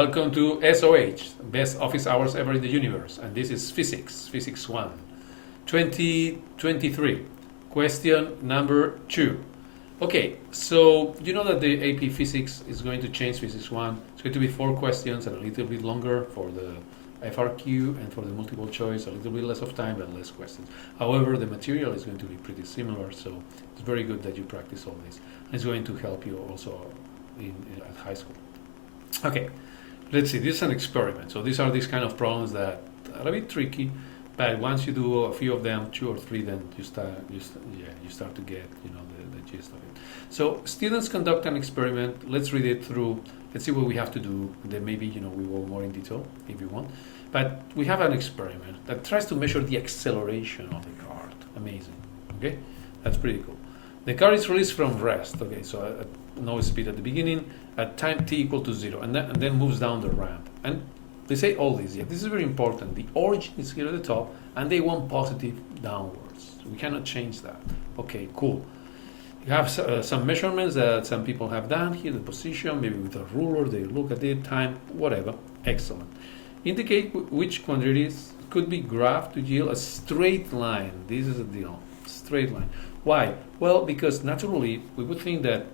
Welcome to SOH, Best Office Hours Ever in the Universe. And this is Physics 1, 2023. Question number 2. Okay, so you know that the AP Physics is going to change Physics 1. It's going to be 4 questions and a little bit longer for the FRQ, and for the multiple choice, a little bit less of time and less questions. However, the material is going to be pretty similar, so it's very good that you practice all this. And it's going to help you also at high school. Okay, let's see, this is an experiment. So these are these kind of problems that are a bit tricky, but once you do a few of them, 2 or 3, then you start to get, you know, the gist of it. So students conduct an experiment. Let's read it through. Let's see what we have to do. Then maybe, you know, we go more in detail if you want. But we have an experiment that tries to measure the acceleration of the card. Amazing. Okay, that's pretty cool. The car is released from rest. Okay, so at no speed at the beginning, at time t equal to 0, and then moves down the ramp. And they say all this. Yeah, this is very important. The origin is here at the top, and they want positive downwards. We cannot change that. Okay, cool. You have some measurements that some people have done here, the position, maybe with a ruler, they look at it, time, whatever. Excellent. Indicate which quantities could be graphed to yield a straight line. This is a deal, straight line. Why? Well, because naturally we would think that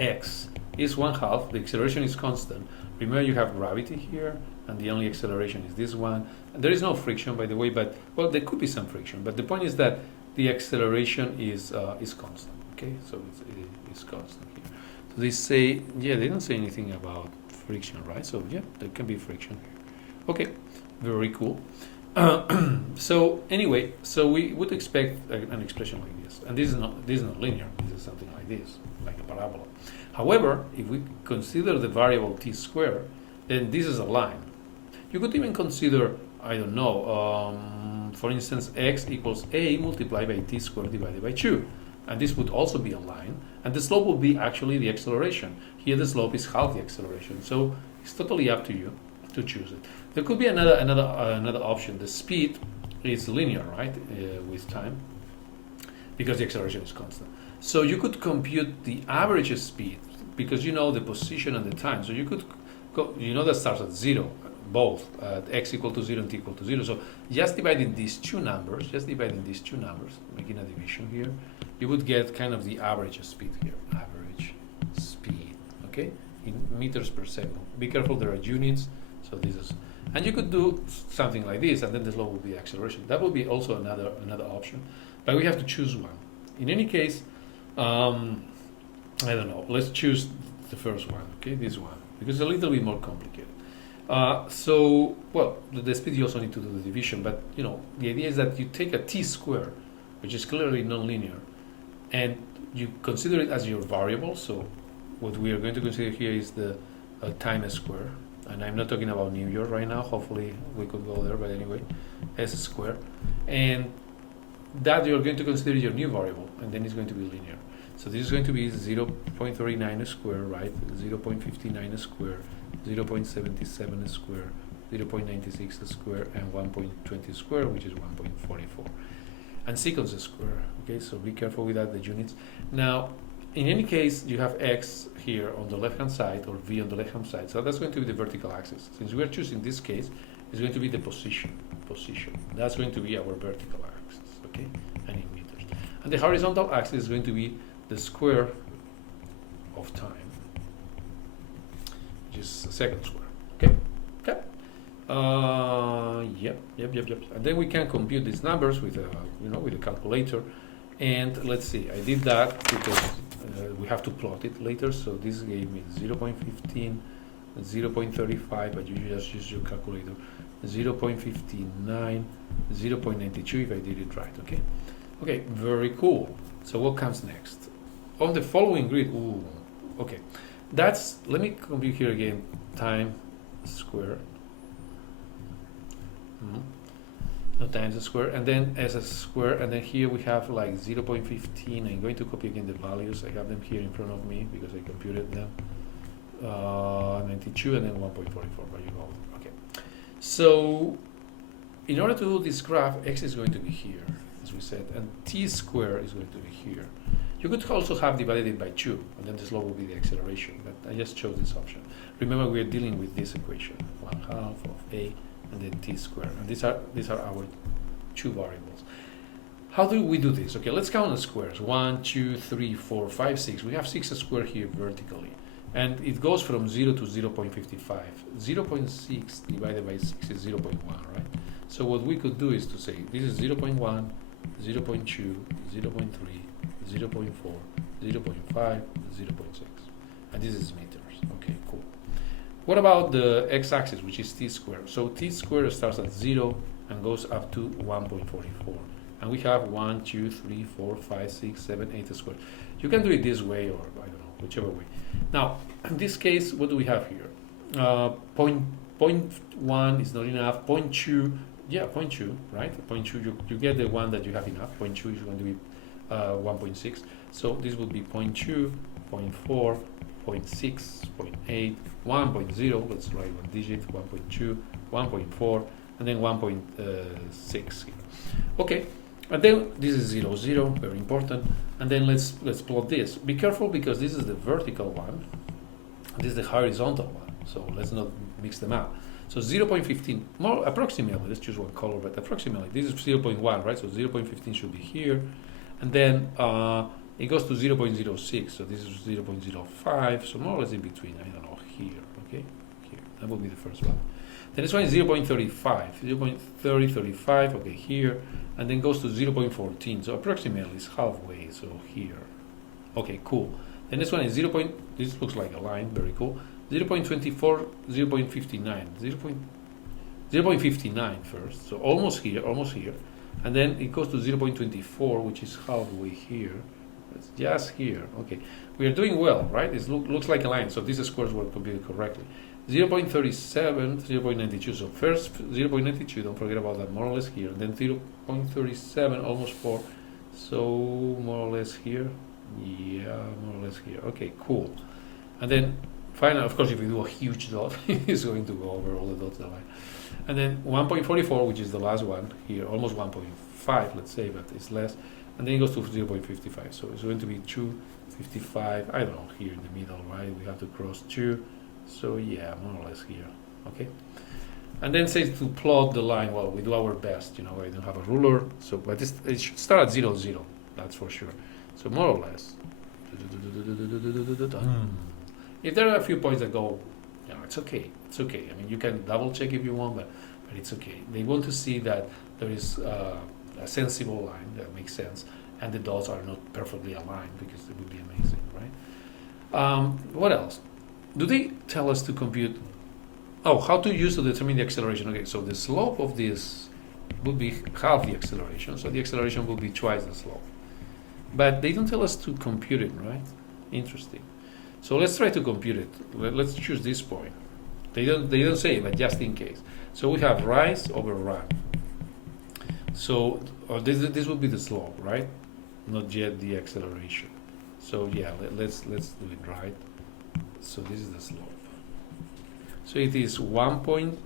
x is 1/2, the acceleration is constant. Remember, you have gravity here, and the only acceleration is this one. And there is no friction, by the way, but, well, there could be some friction, but the point is that the acceleration is constant. Okay, so it's constant here. So they say, yeah, they don't say anything about friction, right? So yeah, there can be friction here. Okay, very cool. So anyway, so we would expect an expression like this, and this is not linear. This is something like this, like a parabola. However, if we consider the variable t squared, then this is a line. You could even consider, I don't know, for instance, x equals a multiplied by t squared divided by 2. And this would also be a line. And the slope would be actually the acceleration. Here the slope is half the acceleration. So it's totally up to you to choose it. There could be another option. The speed is linear, right, with time, because the acceleration is constant. So you could compute the average speed, because you know the position and the time. So you could go, you know, that starts at 0. Both x equal to 0 and t equal to 0. So just dividing these two numbers, making a division here, you would get kind of the average speed here. Average speed, okay, in meters per second. Be careful, there are units. So this is, and you could do something like this, and then the slope would be acceleration. That would be also another option, but we have to choose one. In any case, I don't know. Let's choose the first one, okay, this one, because it's a little bit more complicated. So, well, the speed you also need to do the division, but you know, the idea is that you take a t square, which is clearly nonlinear, and you consider it as your variable. So what we are going to consider here is the time square, and I'm not talking about New York right now. Hopefully we could go there, but anyway, s square, and that you're going to consider your new variable, and then it's going to be linear. So this is going to be 0.39 square, right? 0.59 square, 0.77 square, 0.96 square, and 1.20 square, which is 1.44. And seconds square, okay? So be careful with that, the units. Now, in any case, you have x here on the left-hand side, or v on the left-hand side. So that's going to be the vertical axis. Since we are choosing this case, it's going to be the position. That's going to be our vertical axis, okay? And in meters. And the horizontal axis is going to be the square of time, which is a second square. Okay. Yep. And then we can compute these numbers with a calculator. And let's see, I did that because we have to plot it later. So this gave me 0.15, 0.35, but you just use your calculator. 0.59, 0.92 if I did it right. Okay, very cool. So what comes next? On the following grid, okay, let me compute here again, time square, no, times square, and then as a square, and then here we have like 0.15. I'm going to copy again the values. I have them here in front of me because I computed them. 92 and then 1.44, but you go. Okay, so in order to do this graph, x is going to be here, as we said, and t square is going to be here. You could also have divided it by 2, and then the slope will be the acceleration, but I just chose this option. Remember, we're dealing with this equation, 1/2 of a and then t squared, and these are our 2 variables. How do we do this? Okay, let's count the squares. 1, 2, 3, 4, 5, 6. We have 6 squared here vertically, and it goes from 0 to 0.55. 0.6 divided by 6 is 0.1, right? So what we could do is to say this is 0.1, 0.2, 0.3, 0.4, 0.5, 0.6, and this is meters. Okay, cool. What about the x-axis, which is t squared? So t squared starts at 0 and goes up to 1.44, and we have 1, 2, 3, 4, 5, 6, 7, 8 squared. You can do it this way, or I don't know, whichever way. Now, in this case, what do we have here? Point 0.1 is not enough. 0.2, yeah, 0.2, right? 0.2, you get the one that you have enough. 0.2 is going to be 1.6. So this would be 0.2, 0.4, 0.6, 0.8, 1.0. Let's write one digit. 1.2, 1.4, and then 1.6 here. Okay, and then this is 0, 0, very important. And then let's plot this. Be careful because this is the vertical one. This is the horizontal one. So let's not mix them up. So 0.15, more approximately, let's choose one color, but approximately, this is 0.1, right? So 0.15 should be here. And then it goes to 0.06, so this is 0.05, so more or less in between, I don't know, here, okay? Here, that will be the first one. The next one is 0.35, 0.35, okay, here, and then goes to 0.14, so approximately it's halfway, so here. Okay, cool. The next one is this looks like a line, very cool. 0.24, 0.59, 0.59 first, so almost here, and then it goes to 0.24, which is halfway here. It's just here. Okay, we are doing well, right? It looks like a line, so these squares were computed correctly. 0.37, 0.92. So first 0.92, don't forget about that, more or less here, and then 0.37, almost 4. So more or less here. Yeah, more or less here. Okay, cool. And then finally, of course, if you do a huge dot, it's going to go over all the dots that line. And then 1.44, which is the last one here, almost 1.5, let's say, but it's less. And then it goes to 0.55. So it's going to be 2.55, I don't know, here in the middle, right? We have to cross 2. So yeah, more or less here, okay? And then say to plot the line, well, we do our best, you know, I don't have a ruler, so, but it should start at 0, 0, that's for sure. So more or less. If there are a few points that go, you know, it's okay. It's okay. I mean, you can double check if you want, but it's okay. They want to see that there is a sensible line that makes sense, and the dots are not perfectly aligned because it would be amazing, right? What else? Do they tell us to compute? Oh, how to use to determine the acceleration? Okay, so the slope of this would be half the acceleration, so the acceleration will be twice the slope. But they don't tell us to compute it, right? Interesting. So let's try to compute it. Let's choose this point. They don't say, but just in case. So we have rise over run. So this would be the slope, right? Not yet the acceleration. So yeah, let's do it right. So this is the slope. So it is 1 point.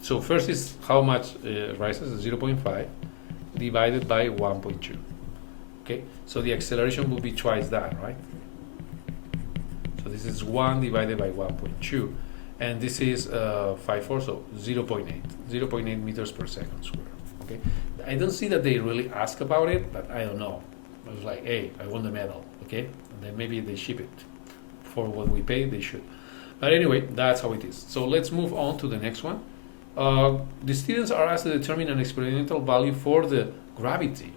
So first is how much rises, 0.5 divided by 1.2. Okay, so the acceleration will be twice that, right? So this is 1 divided by 1.2, and this is 5/4, so 0.8 meters per second square. Okay, I don't see that they really ask about it, but I don't know. I was like, hey, I won the medal, okay? And then maybe they ship it for what we pay. They should. But anyway, that's how it is. So let's move on to the next one. The students are asked to determine an experimental value for the gravity.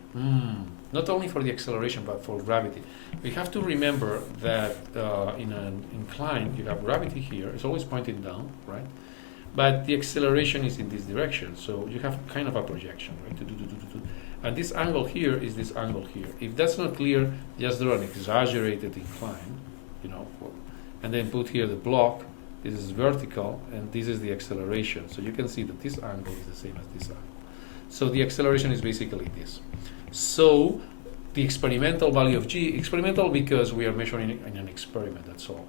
Not only for the acceleration, but for gravity. We have to remember that in an incline, you have gravity here. It's always pointing down, right? But the acceleration is in this direction, so you have kind of a projection, right? And this angle here is this angle here. If that's not clear, just draw an exaggerated incline, you know, and then put here the block. This is vertical, and this is the acceleration. So you can see that this angle is the same as this angle. So the acceleration is basically this. So the experimental value of g, experimental because we are measuring in an experiment, that's all,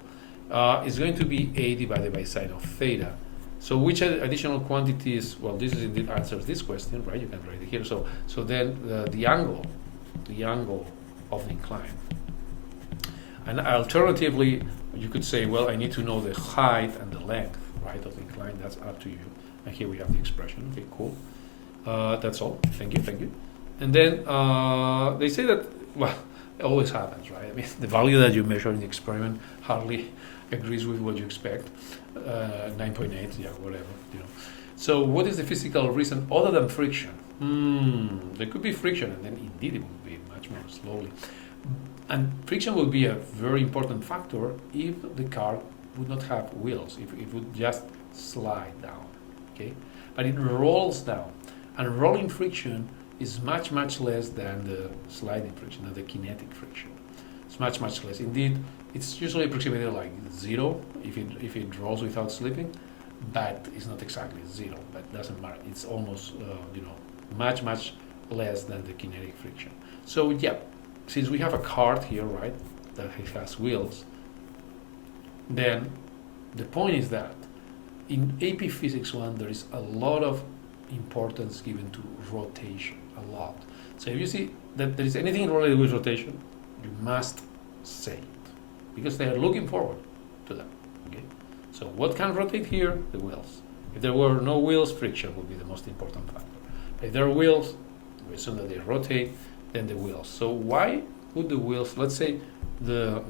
is going to be a divided by sine of theta. So which additional quantities, well, this is indeed answers this question, right? You can write it here. So then the angle of the incline And alternatively, you could say, well, I need to know the height and the length, right, of the incline. That's up to you. And here we have the expression. Okay, cool. That's all. Thank you, thank you. And then they say that, well, it always happens, right? I mean, the value that you measure in the experiment hardly agrees with what you expect. 9.8, yeah, whatever, you know. So what is the physical reason other than friction? There could be friction, and then indeed it would be much more slowly. And friction would be a very important factor if the car would not have wheels, if it would just slide down, okay? But it rolls down, and rolling friction is much, much less than the sliding friction, than the kinetic friction. It's much, much less. Indeed, it's usually approximated like 0 if it rolls without slipping, but it's not exactly 0, but doesn't matter. It's almost, much, much less than the kinetic friction. So yeah, since we have a cart here, right, that has wheels, then the point is that in AP Physics 1 there is a lot of importance given to rotation, a lot. So if you see that there is anything related with rotation, you must say it, because they are looking forward to that, okay? So what can rotate here? The wheels. If there were no wheels, friction would be the most important factor. If there are wheels, we assume that they rotate, then the wheels. So why would the wheels, let's say the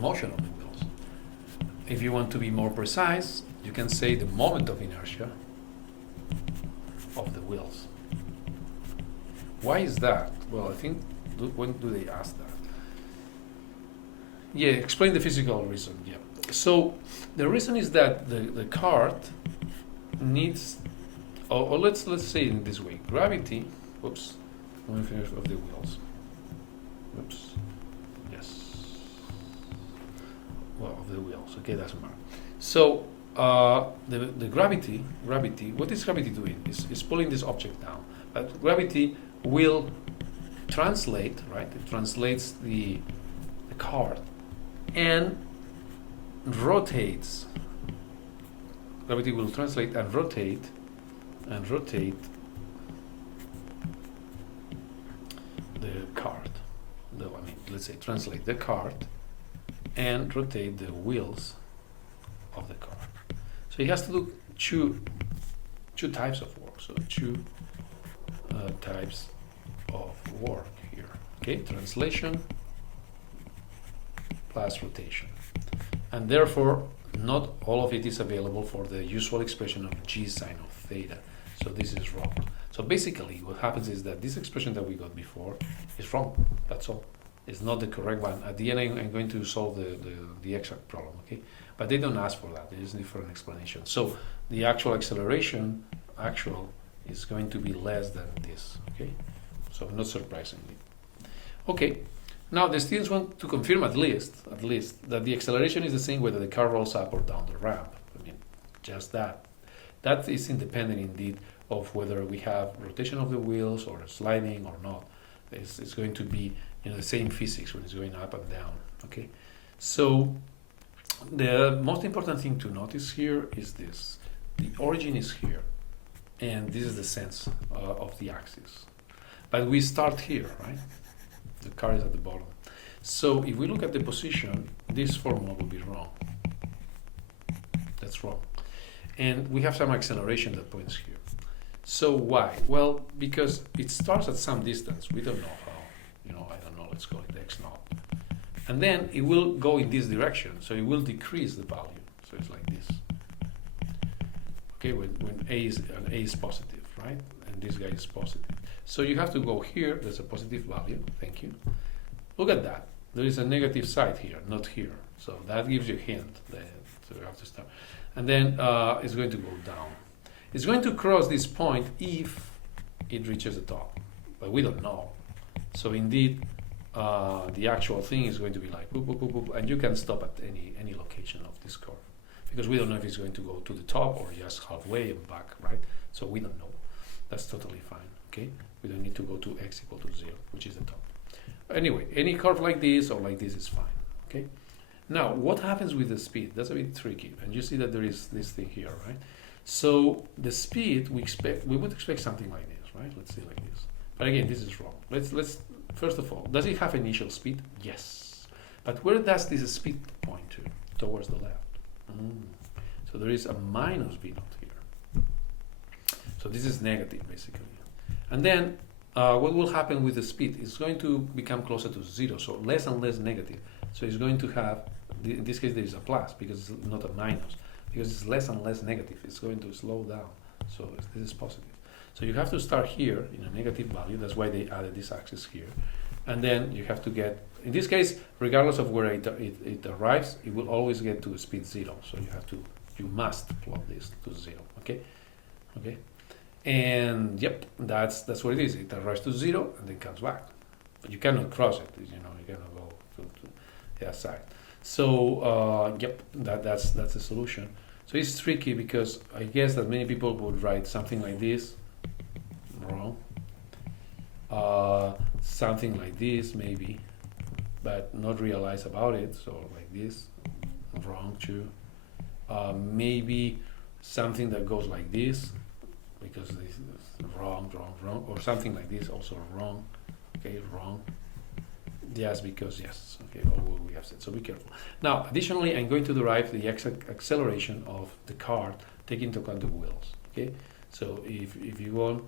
motion of the wheels. If you want to be more precise, you can say the moment of inertia of the wheels. Why is that? Well, I think, when do they ask that? Yeah, explain the physical reason, yeah. So the reason is that the cart needs, or let's say it in this way, gravity, whoops, let me finish of the wheels. Whoops, yes. Well, of the wheels, okay, doesn't matter. So the gravity, what is gravity doing? It's pulling this object down. But gravity will translate, right? It translates the cart and rotates. Gravity will translate and rotate the cart. Let's say translate the cart and rotate the wheels of the car. So he has to do two types of work. So two types of work here. Okay, translation plus rotation, and therefore not all of it is available for the usual expression of g sine of theta. So this is wrong. So basically what happens is that this expression that we got before is wrong. That's all. It's not the correct one. At the end I'm going to solve the exact problem, okay? But they don't ask for that. They just need for an explanation. So the actual acceleration is going to be less than this, okay? So not surprisingly. Okay, now the students want to confirm at least that the acceleration is the same whether the car rolls up or down the ramp. I mean, just that. That is independent indeed of whether we have rotation of the wheels or sliding or not. It's going to be the same physics when it's going up and down, okay? So the most important thing to notice here is this. The origin is here, and this is the sense of the axis. But we start here, right? The car is at the bottom. So if we look at the position, this formula will be wrong. That's wrong. And we have some acceleration that points here. So why? Well, because it starts at some distance. We don't know how. I don't know, let's call it x naught. And then it will go in this direction, so it will decrease the value. So it's like this. Okay, when a is positive, right? And this guy is positive. So you have to go here, there's a positive value, thank you. Look at that. There is a negative side here, not here. So that gives you a hint. So you have to start. And then it's going to go down. It's going to cross this point if it reaches the top, but we don't know. So indeed, the actual thing is going to be like boop, boop, boop, boop, and you can stop at any location of this curve, because we don't know if it's going to go to the top or just halfway and back, right? So we don't know. That's totally fine, okay? We don't need to go to x equal to 0, which is the top. Anyway, any curve like this or like this is fine, okay? Now, what happens with the speed? That's a bit tricky, and you see that there is this thing here, right? So the speed we would expect something like this, right? Let's see like this. But again, this is wrong. Let's first of all, does it have initial speed? Yes. But where does this speed point to? Towards the left. So there is a minus v naught here. So this is negative basically. And then what will happen with the speed? It's going to become closer to 0, so less and less negative. So it's going to have, in this case there is a plus because it's not a minus. Because it's less and less negative, it's going to slow down. So this is positive. So you have to start here in a negative value. That's why they added this axis here. And then you have to get, in this case, regardless of where it arrives, it will always get to speed 0. So you must plot this to 0. Okay. And yep, that's what it is. It arrives to 0 and then comes back. But you cannot cross it. You cannot go to the other side. So yep, that's the solution. So it's tricky because I guess that many people would write something like this, wrong. Something like this maybe, but not realize about it. So like this, wrong too. Maybe something that goes like this, because this is wrong, or something like this also wrong. Okay, wrong. Yes, because yes. Okay, all what we have said. So be careful. Now, additionally, I'm going to derive the acceleration of the car taking into account the wheels. Okay, so if you want,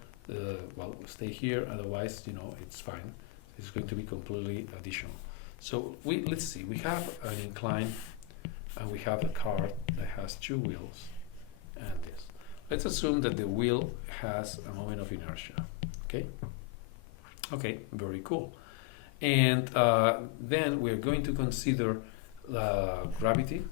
well, stay here. Otherwise, it's fine. It's going to be completely additional. So let's see. We have an incline, and we have a car that has 2 wheels, and this. Let's assume that the wheel has a moment of inertia. Okay, very cool. And then we're going to consider gravity.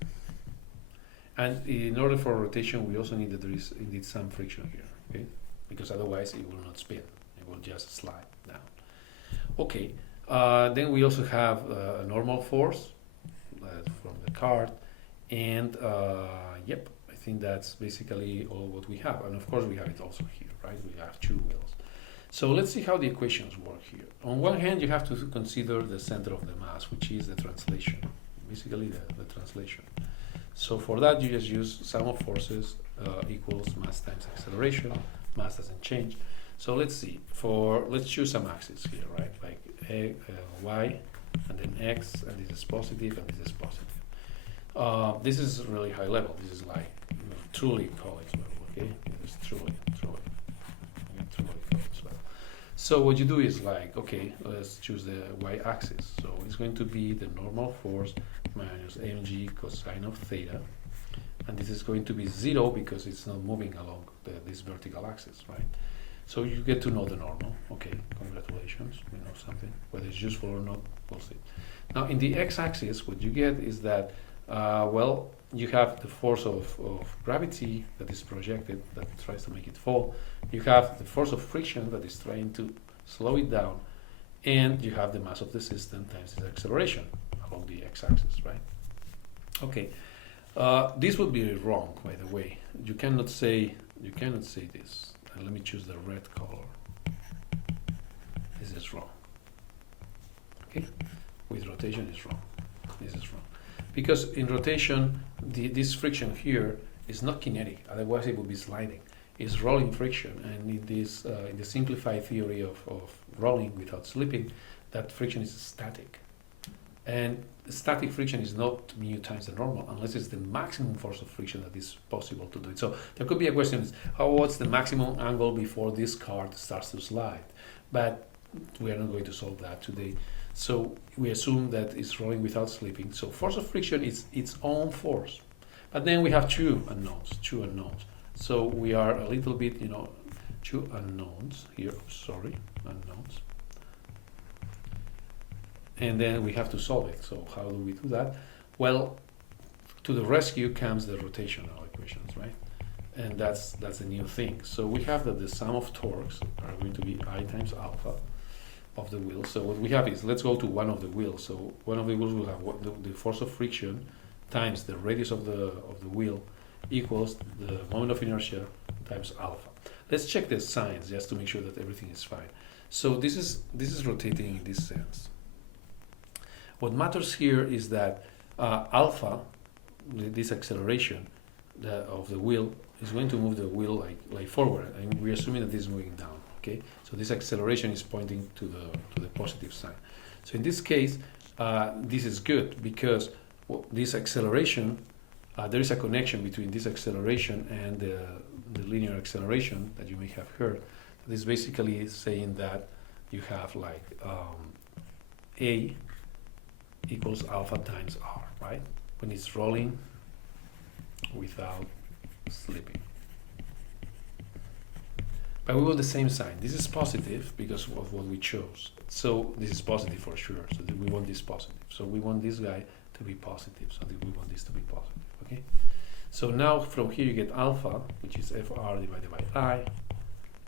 And in order for rotation, we also need that there is indeed some friction here, okay? Because otherwise it will not spin. It will just slide down. Okay, then we also have a normal force from the cart. And yep, I think that's basically all what we have. And of course we have it also here, right? We have 2 wheels. So let's see how the equations work here. On one hand, you have to consider the center of the mass, which is the translation, basically the translation. So for that, you just use sum of forces equals mass times acceleration. Mass doesn't change. So let's see. Let's choose some axes here, right? Like y, and then x, and this is positive, and this is positive. This is really high level. This is like truly college level. Okay, this is truly college level. So what you do is like, okay, let's choose the y-axis. So it's going to be the normal force minus mg cosine of theta, and this is going to be 0 because it's not moving along this vertical axis, right? So you get to know the normal. Okay, congratulations, you know something. Whether it's useful or not, we'll see. Now in the x-axis, what you get is that, well, you have the force of gravity that is projected, that tries to make it fall. You have the force of friction that is trying to slow it down, and you have the mass of the system times its acceleration along the x-axis, right? Okay, this would be wrong, by the way. You cannot say this. And let me choose the red color. This is wrong. Okay, with rotation is wrong. This is wrong. Because in rotation, this friction here is not kinetic, otherwise it would be sliding. It's rolling friction, and in the simplified theory of rolling without slipping, that friction is static. And static friction is not mu times the normal, unless it's the maximum force of friction that is possible to do it. So there could be a question, what's the maximum angle before this card starts to slide? But we are not going to solve that today. So we assume that it's rolling without slipping. So force of friction is its own force. But then we have two unknowns. So we are a little bit, two unknowns here, unknowns. And then we have to solve it. So how do we do that? Well, to the rescue comes the rotational equations, right? And that's the new thing. So we have that the sum of torques are going to be I times alpha of the wheel. So what we have is, let's go to one of the wheels. So one of the wheels will have the force of friction times the radius of the wheel equals the moment of inertia times alpha. Let's check the signs just to make sure that everything is fine. So this is rotating in this sense. What matters here is that alpha, this acceleration of the wheel, is going to move the wheel like forward, and we're assuming that this is moving down. Okay, so this acceleration is pointing to the positive sign. So in this case, this is good because this acceleration, there is a connection between this acceleration and the linear acceleration that you may have heard. This basically is saying that you have like A equals alpha times R, right? When it's rolling without slipping. But we want the same sign. This is positive because of what we chose. So this is positive for sure. So we want this positive. So we want this guy to be positive. So we want this to be positive. Okay. So now from here you get alpha, which is FR divided by I,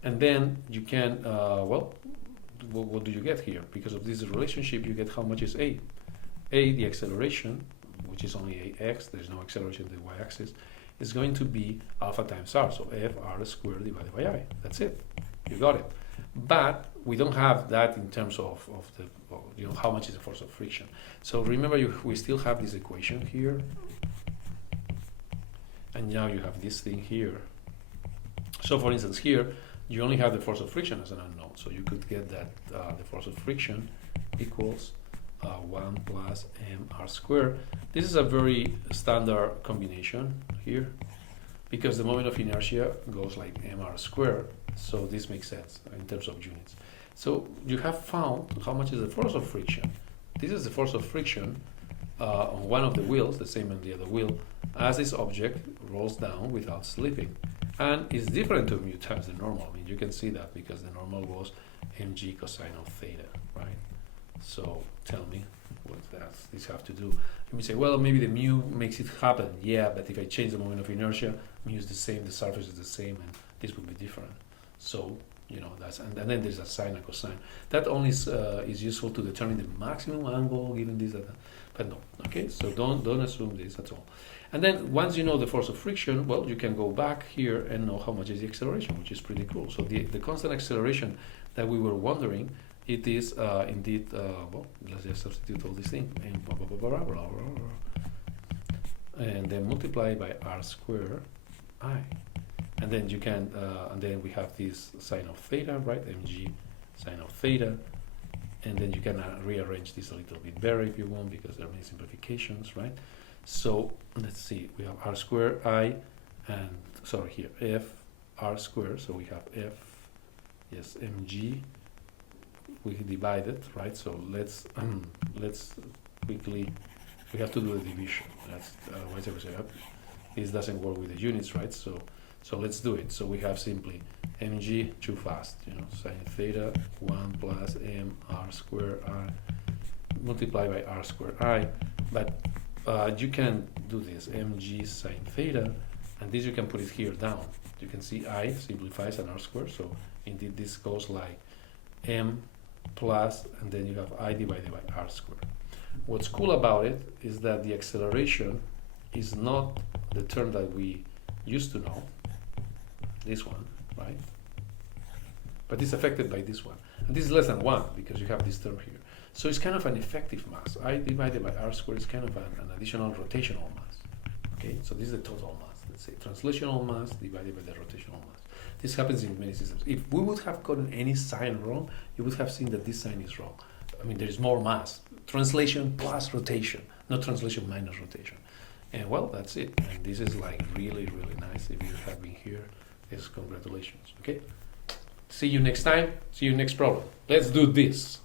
and then you can well, what do you get here? Because of this relationship, you get how much is A. A, the acceleration, which is only AX. There's no acceleration in the y-axis. Is going to be alpha times R, so FR squared divided by I. That's it. You got it. But we don't have that in terms of the, you know, how much is the force of friction. So remember, we still have this equation here. And now you have this thing here. So for instance, here, you only have the force of friction as an unknown. So you could get that the force of friction equals 1 plus mr squared. This is a very standard combination here because the moment of inertia goes like mr squared, so this makes sense in terms of units. So you have found how much is the force of friction. This is the force of friction on one of the wheels, the same on the other wheel, as this object rolls down without slipping, and is different to mu times the normal. I mean, you can see that because the normal was mg cosine of theta, right? So tell me, what does this have to do? You may say, well, maybe the mu makes it happen. Yeah, but if I change the moment of inertia, mu is the same, the surface is the same, and this would be different. So, you know, that's, and then there's a sine and cosine. That only is useful to determine the maximum angle given this, but no, okay? So don't assume this at all. And then once you know the force of friction, well, you can go back here and know how much is the acceleration, which is pretty cool. So the constant acceleration that we were wondering, it is indeed, well, let's just substitute all these things, and blah, blah, blah, blah, blah, blah, blah, and then multiply by r squared I. And then you can, and then we have this sine of theta, right? Mg sine of theta. And then you can rearrange this a little bit better if you want, because there are many simplifications, right? So let's see, we have r squared I, and sorry, here, f r squared. So we have f, yes, mg. We divide it, right? So let's quickly, we have to do the division. That's otherwise I would say this doesn't work with the units, right? So let's do it. So we have simply mg, too fast, you know, sine theta 1 plus mr squared I multiplied by r squared I. But you can do this mg sine theta, and this you can put it here down. You can see I simplifies an r squared. So indeed this goes like m plus, and then you have I divided by r squared. What's cool about it is that the acceleration is not the term that we used to know, this one, right? But it's affected by this one. And this is less than 1 because you have this term here. So it's kind of an effective mass. I divided by r squared is kind of an additional rotational mass. Okay, so this is the total mass. Let's say translational mass divided by the rotational mass. This happens in many systems. If we would have gotten any sign wrong, you would have seen that this sign is wrong. I mean, there is more mass. Translation plus rotation, not translation minus rotation. And well, that's it. And this is like really, really nice. If you have been here, yes, congratulations. Okay. See you next time. See you next problem. Let's do this.